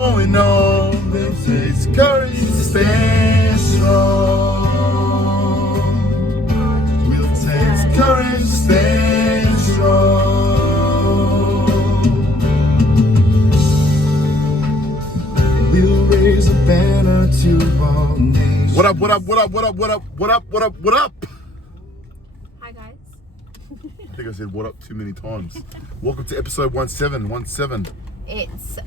We know this is courage to stand strong. We'll take courage to stand strong. We'll raise a banner to all nations. What up, what up, what up, what up, what up, what up, what up, what up? Hi guys. I think I said what up too many times. Welcome to episode 17. It's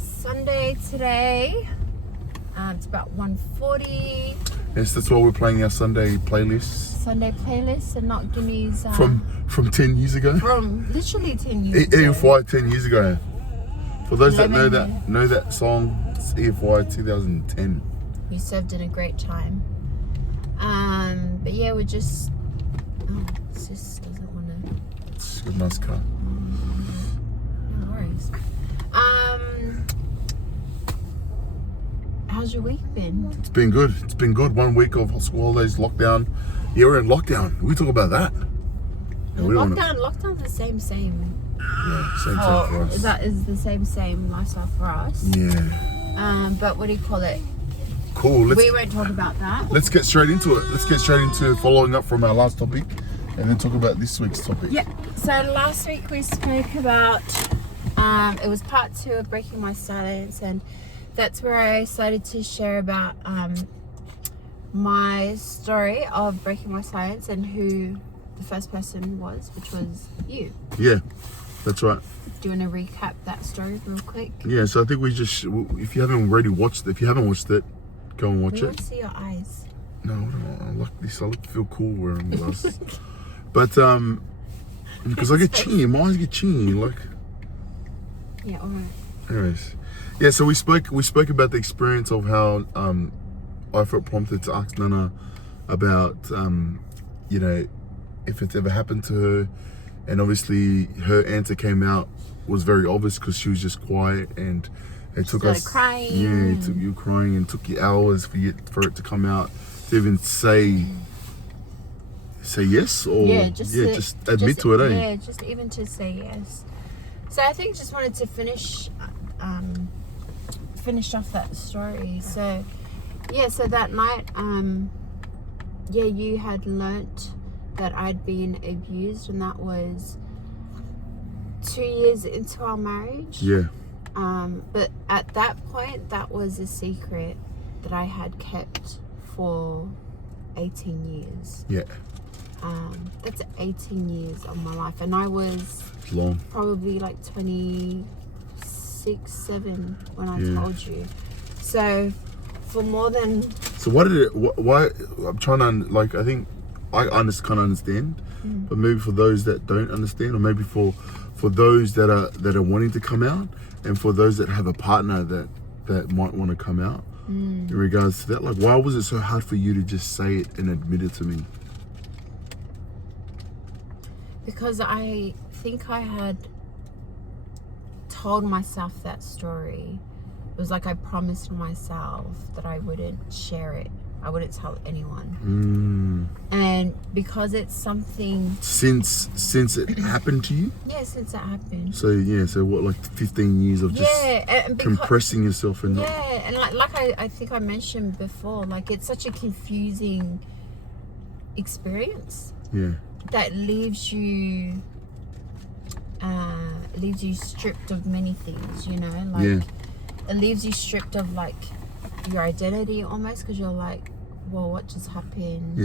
Sunday today. It's about 1:40. Yes, that's why we're playing our Sunday playlist. Sunday playlist and not Guinea's. From 10 years ago. From literally 10 years ago. EFY 10 years ago. For those that know years. that song, it's EFY 2010. You served in a great time. But yeah, we're just. Oh, sis doesn't want to. It's a nice car. No worries. How's your week been? It's been good. It's been good. 1 week of school holidays, lockdown. Yeah, we're in lockdown. We talk about that. Yeah, Lockdown's the same. Yeah, same thing for us. That is the same lifestyle for us. Yeah. But what do you call it? Cool. We won't talk about that. Let's get straight into it. Let's get straight into following up from our last topic and then talk about this week's topic. Yeah. So last week we spoke about, it was part 2 of Breaking My Silence, and that's where I started to share about my story of breaking my silence and who the first person was, which was you. Yeah, that's right. Do you want to recap that story real quick? Yeah, so I think we just, if you haven't watched it, go and watch We it. want to see your eyes. No, I like this. I feel cool wearing glasses. But, because I get chingy, my eyes get chingy, like. Yeah, alright. Anyways. Yeah, so we spoke about the experience of how I felt prompted to ask Nana about, if it's ever happened to her. And obviously her answer came out, was very obvious because she was just quiet, and it took us crying. Yeah, it took you crying and took you hours for it to come out, to even say yes, or just admit to it, eh? Yeah, just even to say yes. So I think just wanted to finish off that story. So that night, you had learnt that I'd been abused, and that was 2 years into our marriage. Yeah. But at that point, that was a secret that I had kept for 18 years. Yeah. That's 18 years of my life, and I was long. Probably like 26, 7 when I told you. So for more than. So why? I'm trying to I think I kind of understand, but maybe for those that don't understand, or maybe for those that are wanting to come out, and for those that have a partner that might want to come out, in regards to that, like, why was it so hard for you to just say it and admit it to me? Because I think I had told myself that story. It was like I promised myself that I wouldn't share it. I wouldn't tell anyone. And because it's something... Since it happened to you? Yeah, since it happened. So what, like 15 years of just compressing yourself and not... Yeah, and like I think I mentioned before, like, it's such a confusing experience. Yeah. That leaves you stripped of many things, it leaves you stripped of like your identity almost, because you're like, well, what just happened?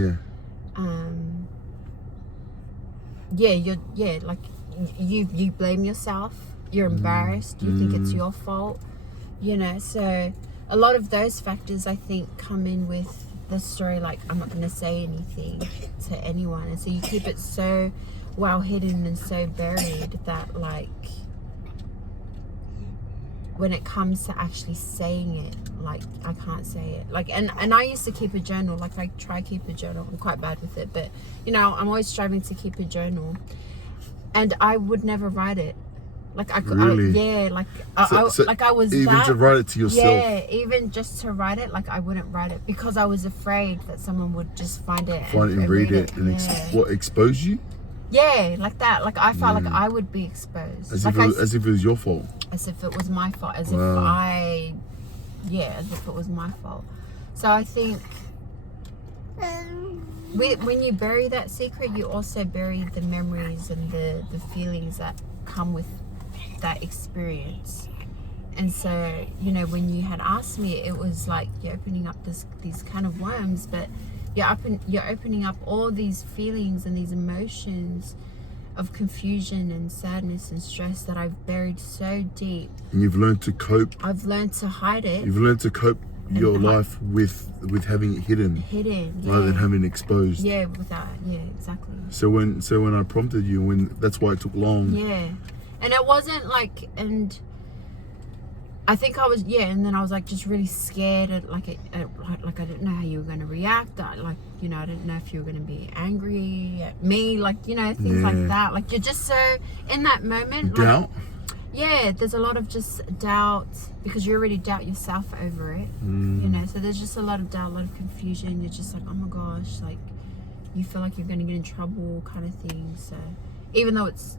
You blame yourself, you're embarrassed, you think it's your fault, so a lot of those factors I think come in with the story. Like, I'm not going to say anything to anyone, and so you keep it so well hidden and so buried that, like, when it comes to actually saying it, like, I can't say it. Like, and I used to keep a journal. Like, I try to keep a journal. I'm quite bad with it, but I'm always striving to keep a journal, and I would never write it. Like, I could, really? I was even to write it to yourself. Yeah, even just to write it, like, I wouldn't write it because I was afraid that someone would just find it and read it and expose you. Yeah, like that. Like I felt like I would be exposed. As like if it was your fault. As if it was my fault. As if it was my fault. So I think when you bury that secret, you also bury the memories and the feelings that come with that experience. And so, you know, when you had asked me, it was like you're opening up these kind of worms, but you're opening up all these feelings and these emotions of confusion and sadness and stress that I've buried so deep. And you've learned to cope. I've learned to hide it. You've learned to cope your life with having it hidden, rather than having it exposed. Yeah, exactly. So when I prompted you, that's why it took long. Yeah, and it wasn't like, and I think I was, and then I was like just really scared like I didn't know how you were going to react. I didn't know if you were going to be angry at me, like, you know, things like that. Like you're just so in that moment. Doubt. Like, there's a lot of just doubt because you already doubt yourself over it, you know. So there's just a lot of doubt, a lot of confusion. You're just like, oh my gosh, like you feel like you're going to get in trouble, kind of thing. So even though it's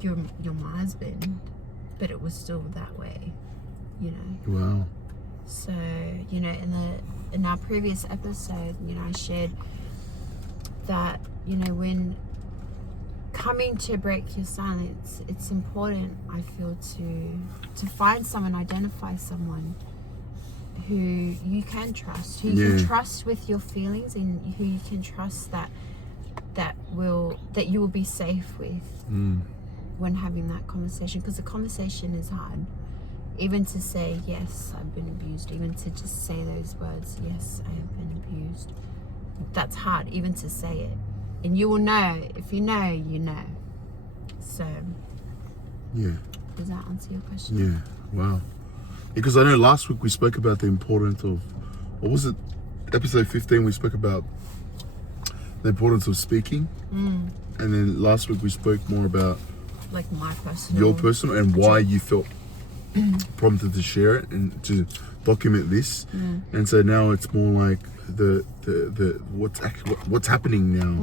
your my husband, but it was still that way, you know. Wow. So, you know, in our previous episode, you know, I shared that, you know, when coming to break your silence, it's important, I feel, to find someone, identify someone who you can trust, who you can trust with your feelings, and who you can trust that you will be safe with when having that conversation, because the conversation is hard. Even to say, yes, I've been abused, even to just say those words, yes, I have been abused, that's hard, even to say it. And you will know. If you know, you know. So, does that answer your question? Yeah, wow. Because I know last week we spoke about the importance of, what was it, episode 15, we spoke about the importance of speaking. And then last week we spoke more about like my personal, your personal, and why you felt prompted to share it and to document this. And so now it's more like the what's happening now.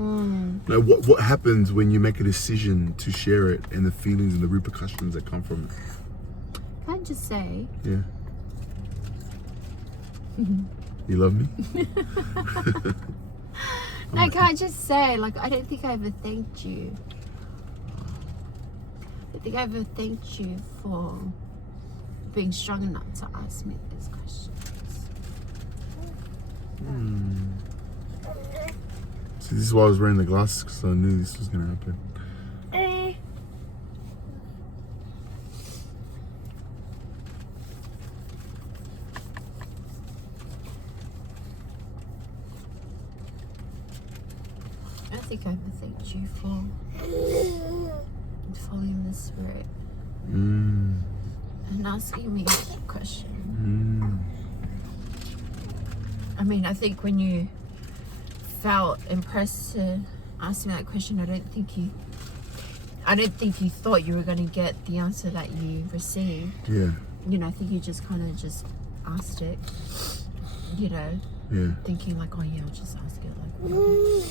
Now what happens when you make a decision to share it, and the feelings and the repercussions that come from it. Can I just say, you love me? I can't just say, like, I don't think I ever thanked you. I think I ever thanked you for being strong enough to ask me these questions. See, this is why I was wearing the glasses, because I knew this was going to happen. I think I ever thanked you for following the Spirit and asking me that question. I mean, I think when you felt impressed to ask me that question, I don't think you thought you were going to get the answer that you received. You know, I think you just kind of just asked it, you know, thinking like, oh yeah, I'll just ask it, like whatever.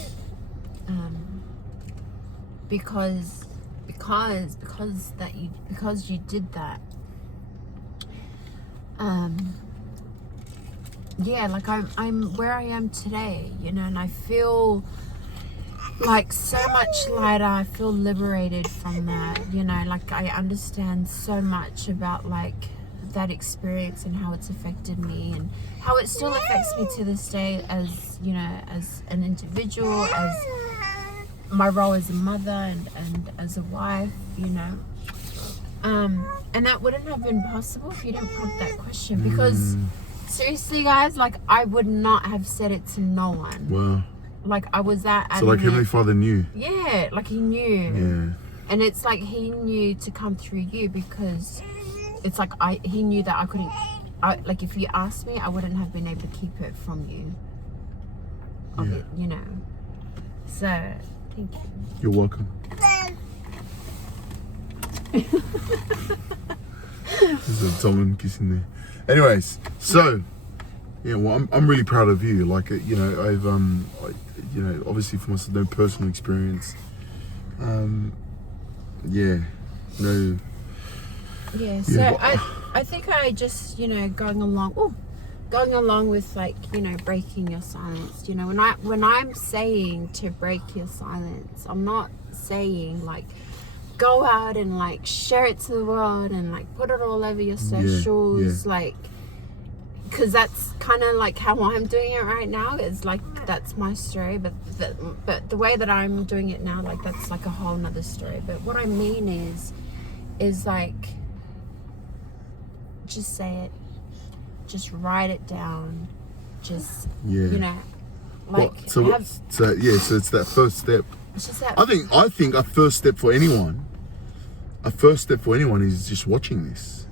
Because you did that. Like I'm where I am today, you know, and I feel like so much lighter. I feel liberated from that, you know, like I understand so much about like that experience and how it's affected me, and how it still affects me to this day, as, you know, as an individual, as my role as a mother and as a wife, you know. And that wouldn't have been possible if you didn't prompt that question, because seriously, guys, like I would not have said it to no one. Wow. Like I was that adamant. So like Heavenly Father knew. Yeah, like he knew. And it's like he knew to come through you, because it's like he knew that I couldn't, like if you asked me, I wouldn't have been able to keep it from you. It, you know. So thank you. You're welcome. There's a Tom kissing there. Anyways, so well, I'm really proud of you. Like, you know, I've you know, obviously from no personal experience, Yeah, no. Yeah, so I think I just, going along with, like, breaking your silence. When I'm saying to break your silence, I'm not saying like go out and like share it to the world and like put it all over your socials, like, because that's kind of like how I'm doing it right now. Is like that's my story, but the way that I'm doing it now, like, that's like a whole nother story. But what I mean is like, just say it, just write it down, just like, so it's that first step. It's just that. I think a first step for anyone is just watching this.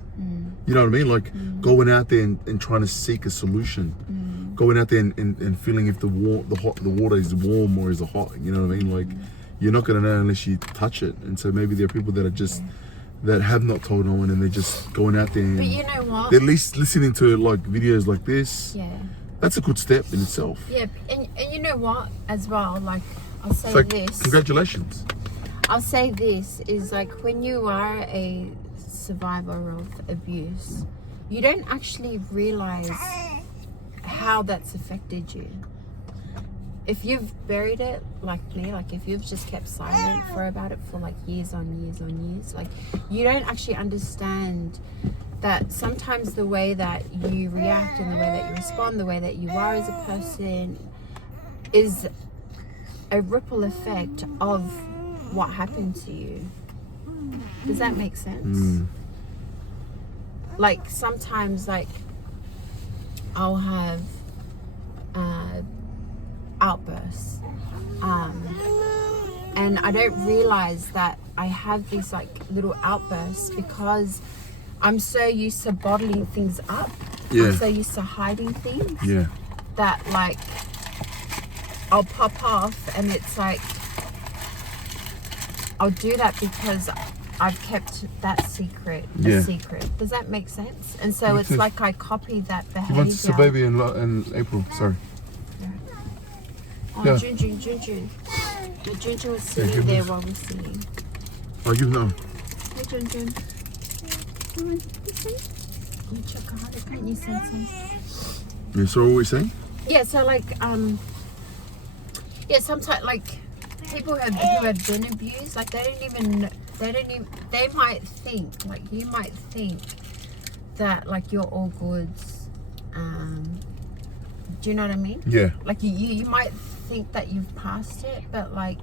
You know what I mean? Like going out there and trying to seek a solution. Going out there and feeling if the water is warm or is it hot. You know what I mean? Like, you're not gonna know unless you touch it. And so maybe there are people that are just that have not told no one, and they're just going out there. But you know what? They're at least listening to like videos like this. Yeah. That's a good step in itself. Yeah, and you know what as well? Like, I'll say this. Congratulations. I'll say this is like, when you are a survivor of abuse, you don't actually realize how that's affected you. If you've buried it like me, like if you've just kept silent about it for like years on years, like, you don't actually understand that sometimes the way that you react and the way that you respond, the way that you are as a person, is a ripple effect of what happened to you. Does that make sense? Like, sometimes, like, I'll have outbursts, and I don't realize that I have these like little outbursts because I'm so used to bottling things up. I'm so used to hiding things that, like, I'll pop off, and it's like, I'll do that because I've kept that secret a secret. Does that make sense? And so it's like I copy that behavior. He wants a baby in April. Sorry. Oh, Jun. The Jun was sitting there while we're singing. Oh, you know. Hey, Jun. Come on, you chocolate, can't you, Sensi? Yeah, so what were we saying? Yeah, so like, sometimes, like, people who have been abused, like, they might think, like, you might think that, like, you're all goods. Do you know what I mean? Yeah. Like, you might think that you've passed it, but like,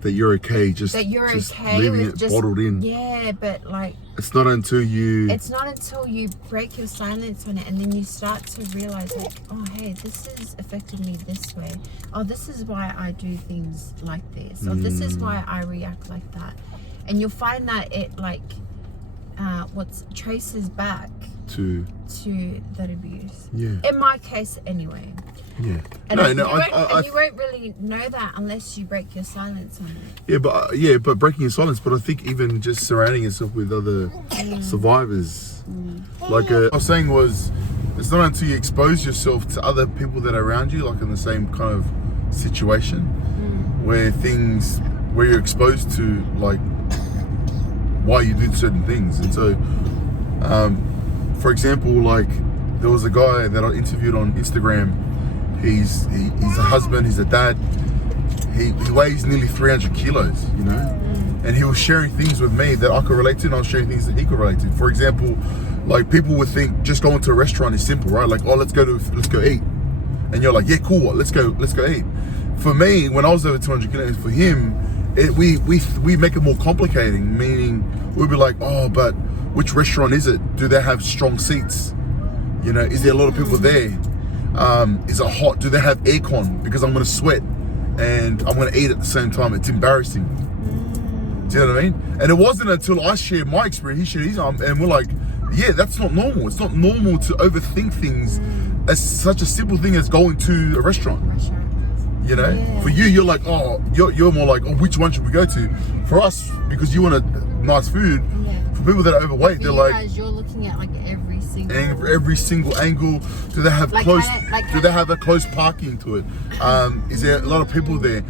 that you're okay, just leaving it bottled in. Yeah, but like, it's not until you break your silence on it, and then you start to realize, like, oh, hey, this has affected me this way. Oh, this is why I do things like this. Or this is why I react like that. And you'll find that it, like, traces back to that abuse. Yeah. In my case, anyway. Yeah. And you won't really know that unless you break your silence on it. Yeah, but breaking your silence. But I think even just surrounding yourself with other survivors. Like I was saying, was it's not until you expose yourself to other people that are around you, like in the same kind of situation, where you're exposed to like why you do certain things. And so, for example, like there was a guy that I interviewed on Instagram. He's a husband, he's a dad. He weighs nearly 300 kilos, you know? And he was sharing things with me that I could relate to, and I was sharing things that he could relate to. For example, like, people would think just going to a restaurant is simple, right? Like, oh, let's go eat. And you're like, yeah, cool, let's go eat. For me, when I was over 200 kilos, for him, we make it more complicated, meaning we'd be like, oh, but which restaurant is it? Do they have strong seats? You know, is there a lot of people there? Is it hot? Do they have aircon? Because I'm gonna sweat and I'm gonna eat at the same time. It's embarrassing. Do you know what I mean? And it wasn't until I shared my experience, he shared his, and we're like, yeah, that's not normal. It's not normal to overthink things as such a simple thing as going to a restaurant. You know, for you, you're like, oh, you're more like, oh, which one should we go to? For us, because you want a nice food. For people that are overweight, they're like, guys, you're looking at like every single every single angle? Do they have Like close? kinda- like do they have a close parking to it? Is there a lot of people there?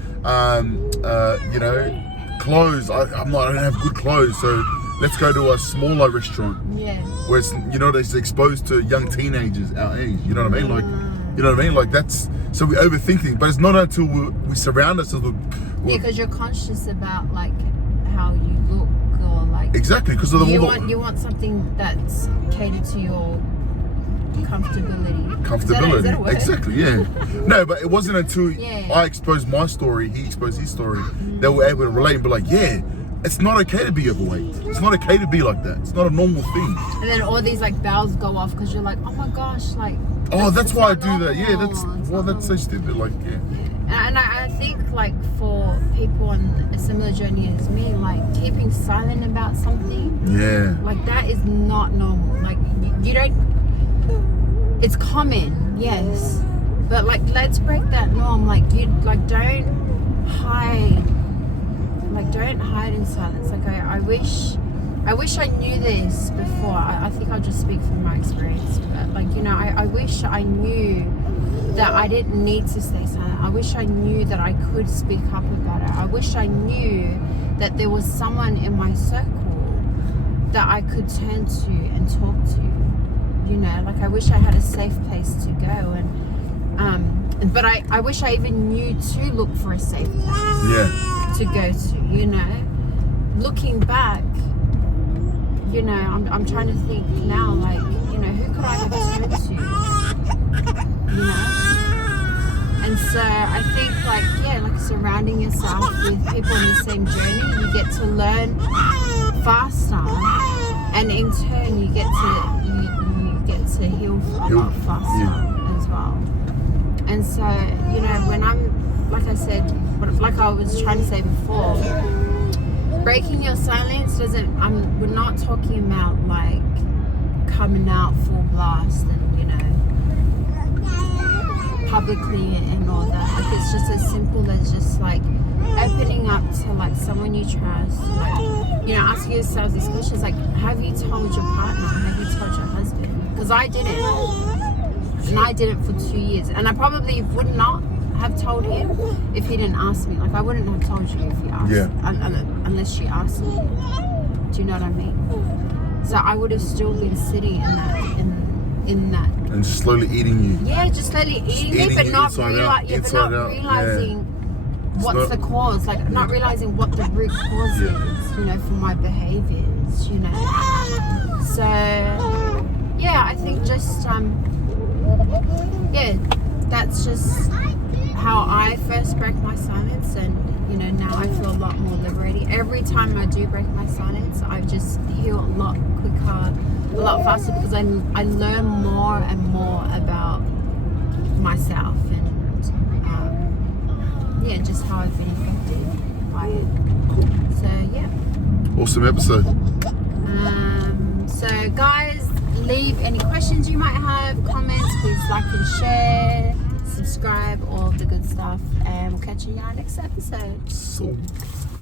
You know, clothes. I don't have good clothes, so let's go to a smaller restaurant. Yeah. Where it's, you know, it's exposed to young teenagers our age. You know what I mean? Like, you know what I mean? Like that's, so we overthink things, but it's not until we surround ourselves with. Yeah, because you're conscious about like how you look or like. Exactly, because of the you want something that's catered to your comfortability. comfortability. Is that a word? Exactly, yeah. No, but it wasn't until Yeah. I exposed my story, he exposed his story, that we were able to relate and be like, yeah, it's not okay to be overweight. It's not okay to be like that. It's not a normal thing. And then all these like bells go off because you're like, oh my gosh, like. Oh, that's why I not do that. Yeah, normal. that's It's well, not that's so normal. stupid. Like, yeah. And I think like for people on a similar journey as me, like keeping silent about something, Yeah. like that is not normal. Like you don't. It's common, yes, but like let's break that norm. Like you like don't hide. Like don't hide in silence. Like I wish I knew this before. I think I'll just speak from my experience. But like, you know, I wish I knew that I didn't need to stay silent. I wish I knew that I could speak up about it. I wish I knew that there was someone in my circle that I could turn to and talk to. You know, like I wish I had a safe place to go. But I wish I even knew to look for a safe place. Yeah. To go to, you know. Looking back, you know, I'm trying to think now, like, you know, who could I have turned to? You know? And so I think, like, yeah, like surrounding yourself with people on the same journey, you get to learn faster, and in turn, you get to heal a lot faster as well. And so, you know, when I'm, like I said, like I was trying to say before, breaking your silence we're not talking about like coming out full blast and, you know, publicly and all that. Like it's just as simple as just like opening up to like someone you trust, like, you know, asking yourself these questions like, have you told your partner? Have you told your husband? Because I didn't. And I did it for 2 years, and I probably would not have told him if he didn't ask me. Like I wouldn't have told you if you asked, unless you asked me. Do you know what I mean? So I would have still been sitting in that. And slowly eating you. Yeah, just slowly eating me, but not realizing what's the cause. Like not realizing what the root cause is. You know, for my behaviors. You know. So yeah, I think just yeah, that's just how I first broke my silence, and you know, now I feel a lot more liberated. Every time I do break my silence, I just heal a lot quicker, a lot faster, because I learn more and more about myself, and yeah, just how I've been affected by it. Cool. So yeah. Awesome episode. So guys, leave any questions you might have, comments, please like and share, subscribe, all of the good stuff, and we'll catch you in our next episode. So